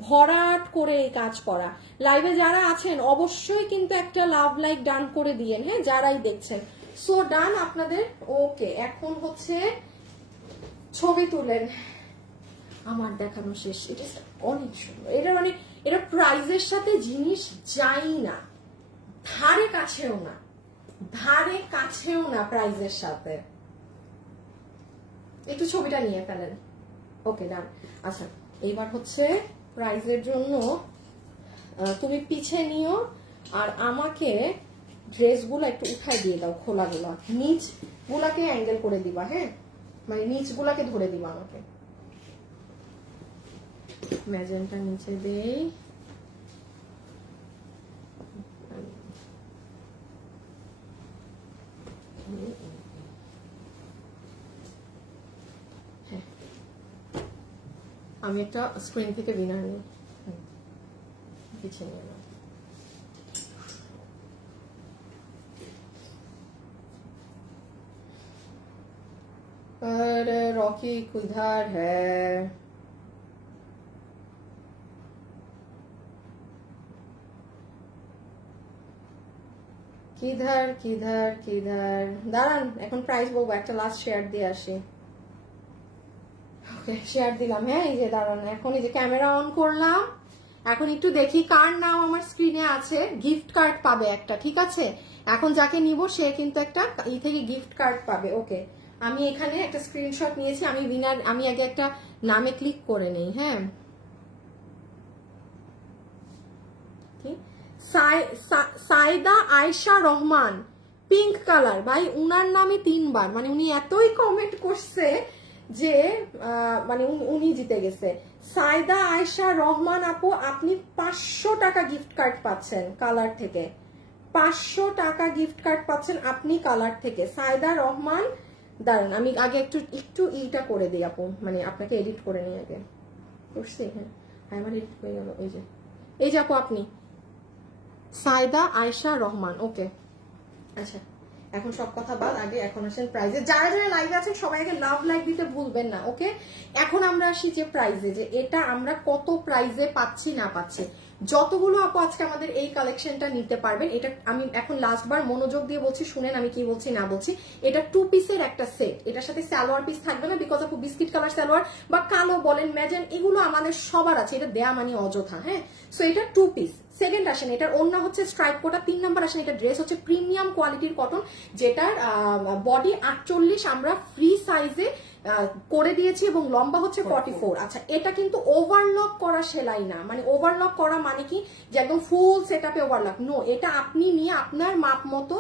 ভরাট করে এই কাজ করা। লাইভে যারা আছেন অবশ্যই কিন্তু একটা লাভ লাইক ডান করে দিয়েন, হ্যাঁ যারাই দেখছেন। সো ডান আপনাদের। ওকে এখন হচ্ছে ছবি তুলেন, আমার দেখানো শেষ। এটা অনেক সুন্দর, এটা মানে এটা প্রাইজের সাথে জিনিস যাই না, ধারে কাছেও না, ধারে কাছেও না প্রাইজের সাথে। একটু ছবিটা নিয়ে ফেলেন। ওকে ডান। আচ্ছা এইবার হচ্ছে প্রাইজের জন্য তুমি পিছে নিও, আর আমাকে ড্রেসগুলো একটু উঠাই দিয়ে দাও, খোলাগুলা নিচ গুলাকে অ্যাঙ্গেল করে দিবা, হ্যাঁ মানে নিচ গুলাকে ধরে দিবা আমাকে। ম্যাজেন্টা নিচে দেই, আমি একটা স্ক্রিন থেকে বিনার নিই, পিছিয়ে নিয়ে নাও। अरे रॉकी किधर है? কিধার কিধার কিধার, দাঁড়ান এখন প্রাইস বলবো, একটা লাস্ট শেয়ার দিয়ে আসি। ওকে শেয়ার দিলাম, হ্যাঁ এই যে দাঁড়ান, এখন এই যে ক্যামেরা অন করলাম, এখন একটু দেখি কার নাম আমার স্ক্রিনে আছে। গিফট কার্ড পাবে একটা, ঠিক আছে? এখন যাকে নিব সে কিন্তু একটা ই থেকে গিফট কার্ড পাবে। ওকে আমি এখানে একটা স্ক্রিনশট নিয়েছি, আমি উইনার, আমি আগে একটা নামে ক্লিক করে নেই, হ্যাঁ সাইদা আয়েশা রহমান, পিঙ্ক কালার, ভাই উনার নামে 3 বার, মানে উনি এতই কমেন্ট করছে যে মানে উনি জিতে গেছে। সাইদা আয়েশা রহমান আপু, আপনি 500 টাকা গিফট কার্ড পাচ্ছেন কালার থেকে, 500 টাকা গিফট কার্ড পাচ্ছেন আপনি কালার থেকে। সাইদা রহমান, দাঁড়ান আমি আগে একটু ইটা করে দিই আপু, মানে আপনাকে এডিট করে নিই আগে, বুঝছি? হ্যাঁ আমার এডিট হয়ে গেল, এই যে আপু আপনি সাইদা আয়েশা রহমান। ওকে আচ্ছা এখন সব কথা বাদ, আগে এখন আসেন প্রাইজে। যারা যারা লাইভে আছেন সবাই আগে লাভ লাইক দিতে ভুলবেন না। ওকে এখন আমরা আসি যে প্রাইজে, যে এটা আমরা কত প্রাইজে পাচ্ছি না পাচ্ছি। যতগুলো আপু আজকে আমাদের এই কালেকশনটা নিতে পারবেন, এটা আমি এখন লাস্টবার মনোযোগ দিয়ে বলছি, শুনেন আমি কি বলছি না বলছি। এটা 2 পিসের একটা সেট, এটার সাথে সালোয়ার পিস থাকবে না, বিকজ আপু বিস্কিট কালার সালোয়ার বা কালো বলেন ম্যাজেন এগুলো আমাদের সবার আছে, এটা দেয়া মানে অযথা, হ্যাঁ। সো এটা 2 পিস। সেকেন্ড আসেন এটার ওড়না হচ্ছে স্ট্রাইপ কোটা। 3 নাম্বার আসেন এটা ড্রেস হচ্ছে প্রিমিয়াম কোয়ালিটির কটন, যেটার বডি 48 আমরা ফ্রি সাইজে করে দিয়েছি এবং লম্বা হচ্ছে 44। আচ্ছা এটা কিন্তু ওভারলক করা সেলাই না, মানে ওভারলক করা মানে কি যে একদম ফুল সেটআপে ওভারলক, নো, এটা আপনি নিয়ে আপনার মাপ মতো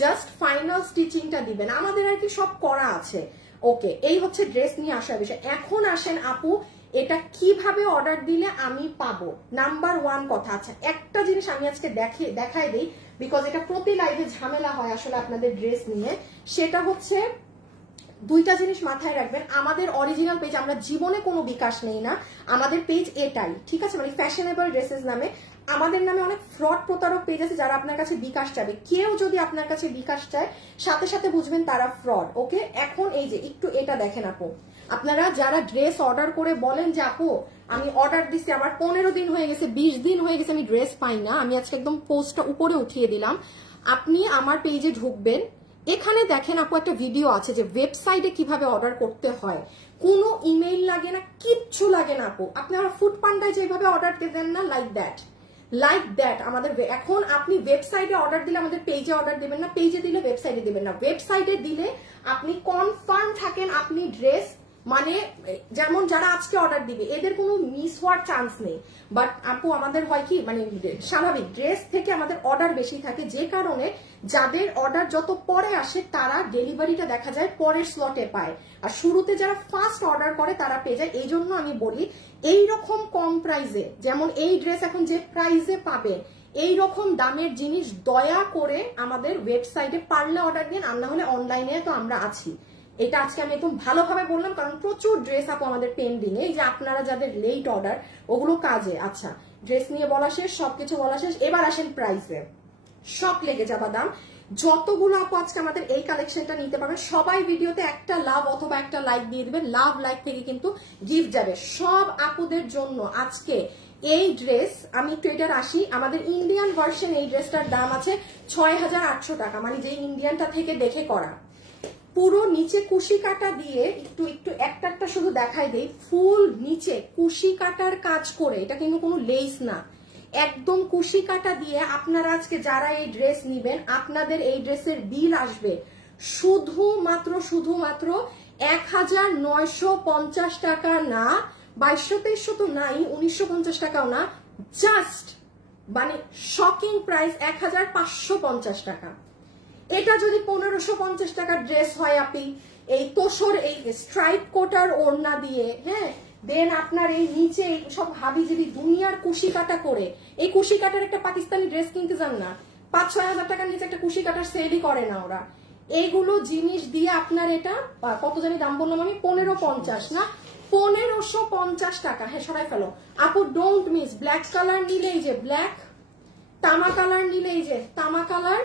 জাস্ট ফাইনাল স্টিচিংটা দিবেন, আমাদের আর কি সব করা আছে। ওকে এই হচ্ছে ড্রেস নিয়ে আসার বিষয়। এখন আসেন আপু এটা কিভাবে অর্ডার দিলে আমি পাবো, নাম্বার 1 কথা। আচ্ছা একটা জিনিস আমি আজকে দেখাই দেই, বিকজ এটা প্রতি লাইভে ঝামেলা হয় আসলে আপনাদের ড্রেস নিয়ে, সেটা হচ্ছে 2টা জিনিস মাথায় রাখবেন। আমাদের অরিজিনাল পেজ, আমরা জীবনে কোনো বিকাশ নেই না, আমাদের পেজ এটাই, ঠিক আছে, মানে ফ্যাশনেবল ড্রেসেস নামে। আমাদের নামে অনেক ফ্রড প্রতারক পেজ আছে যারা আপনার কাছে বিকাশ চাবে, কেউ যদি আপনার কাছে বিকাশ চায় সাথে সাথে বুঝবেন তারা ফ্রড। ওকে এখন এই যে একটু এটা দেখেন আপু, আপনারা যারা ড্রেস অর্ডার করে বলেন যে আপু আমি অর্ডার দিচ্ছি আমার 15 দিন হয়ে গেছে, 20 দিন হয়ে গেছে, আমি ড্রেস পাই না, আমি আজকে একদম পোস্টটা উপরে উঠিয়ে দিলাম, আপনি আমার পেজে ঢুকবেন, এখানে দেখেন আপু একটা ভিডিও আছে যে ওয়েবসাইটে কিভাবে অর্ডার করতে হয়, কোনো ইমেইল লাগে না, কিচ্ছু লাগে না আপু। আপনারা ফুড পান্ডায় যেভাবে অর্ডার দেন না, লাইক দ্যাট আমাদের। এখন আপনি ওয়েবসাইটে অর্ডার দিলে আমাদের পেজে অর্ডার দিবেন না, পেজে দিলে ওয়েবসাইটে দিবেন না, ওয়েবসাইটে দিলে আপনি কনফার্ম থাকেন আপনি ড্রেস, মানে যেমন যারা আজকে অর্ডার দিবে এদের কোনো মিস হওয়ার চান্স নেই। বাট আপু আমাদের হয় কি, মানে স্বাভাবিক ড্রেস থেকে আমাদের অর্ডার বেশি থাকে, যে কারণে যাদের অর্ডার যত পরে আসে তারা ডেলিভারিটা দেখা যায় পরের স্লটে পায়, আর শুরুতে যারা ফার্স্ট অর্ডার করে তারা পেয়ে যায়। এই জন্য আমি বলি এইরকম কম প্রাইসে, যেমন এই ড্রেস এখন যে প্রাইসে পাবে, এইরকম দামের জিনিস দয়া করে আমাদের ওয়েবসাইটে পারলে অর্ডার দিন, আর না হলে অনলাইনে তো আমরা আছি। এটা আজকে আমি একদম ভালোভাবে বললাম, কারণ প্রচুর ড্রেস আপু আমাদের পেন্ডিং, এই যে আপনারা যাদের লেট অর্ডার ওগুলো কাজে। আচ্ছা ড্রেস নিয়ে বলা শেষ, সবকিছু বলা শেষ, এবার আসেন প্রাইসে। শক লেগে যাবা দাম। যতগুলো আপু আজকে আমাদের এই কালেকশনটা নিতে পারবেন সবাই ভিডিওতে একটা লাভ অথবা একটা লাইক দিয়ে দিবেন, লাভ লাইক থেকে কিন্তু গিফট যাবে সব আপুদের জন্য। আজকে এই ড্রেস আমি একটু এটার আসি, আমাদের ইন্ডিয়ান ভার্সন এই ড্রেসটার দাম আছে 6800 টাকা, মানে যে ইন্ডিয়ানটা থেকে দেখে করা, পুরো নিচে কুশি কাটা দিয়ে, একটু একটা শুধু দেখাই দেই, ফুল নিচে কুশি কাটার কাজ করে, এটা কিন্তু কোনো লেস না, একদম কুশি কাটা দিয়ে আপনারা আজকে যারা এই ড্রেস নিবেন আপনাদের এই ড্রেসের বিল আসবে শুধুমাত্র 1950 টাকা না, 2200-2300 তো নাই, 1950 টাকাও না, জাস্ট মানে শকিং প্রাইস 1550 টাকা। এটা যদি 1550 টাকার ড্রেস হয় আপনি এই তোষর এই স্ট্রাইপ কোটার ওড়না দিয়ে, হ্যাঁ, দেন আপনার এই নিচে সব হাবিজাবি দুনিয়ার কুশি কাটা করে, এই কুশি কাটার একটা পাকিস্তানি ড্রেস কিনতে যান না, 5-6 হাজার টাকার নিচে একটা কুশি কাটার সেলই করে না ওরা। এইগুলো জিনিস দিয়ে আপনার এটা কত জানি দাম বললাম আমি, 1550 না, 1550 টাকা। হ্যাঁ সরাই ফেলো আপু, ডোন্ট মিস। ব্ল্যাক কালার নিলে এই যে ব্ল্যাক, তামা কালার নিলে এই যে তামা কালার,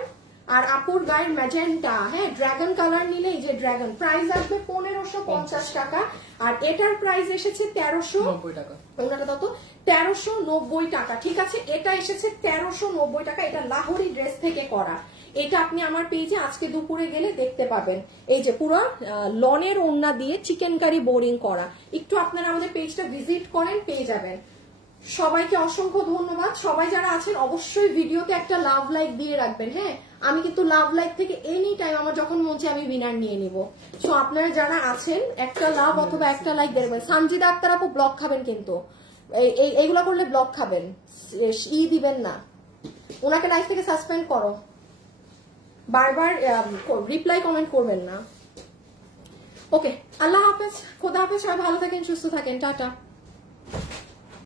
আর আপুর গায়ের ম্যাজেন্টা, হ্যাঁ, ড্রাগন কালার নিলে এই যে ড্রাগন। প্রাইস আসবে 1550 টাকা, আর এটার প্রাইস এসেছে 1390 টাকা। ওনাটা তত 1390 টাকা, ঠিক আছে। এটা এসেছে 1390 টাকা। এটা লাহোরি ড্রেস থেকে করা। এটা আপনি আমার পেজে আজকে দুপুরে গেলে দেখতে পাবেন। এই যে পুরো লনের ওড়না দিয়ে চিকেন কারি বোরিং করা। একটু আপনারা আমাদের পেজটা ভিজিট করেন, পেয়ে যাবেন। সবাইকে অসংখ্য ধন্যবাদ। সবাই যারা আছেন অবশ্যই ভিডিওতে একটা লাভ লাইক দিয়ে রাখবেন। হ্যাঁ, আমি কিন্তু লাভ লাইক থেকে এনি টাইম আমার যখন মন চায় আমি উইনার নিয়ে নিব। সো আপনারা যারা আছেন একটা লাভ অথবা একটা লাইক দেবেন। সানজিদা আক্তার আপু ব্লক খাবেন, কিন্তু এইগুলা করলে ব্লক খাবেন, দিবেন না। ওনাকে লাইফ থেকে সাসপেন্ড করো, বারবার রিপ্লাই কমেন্ট করবেন না। ওকে, আল্লাহ হাফেজ, খোদা হাফেজ। সবাই ভালো থাকেন, সুস্থ থাকেন, টাটা।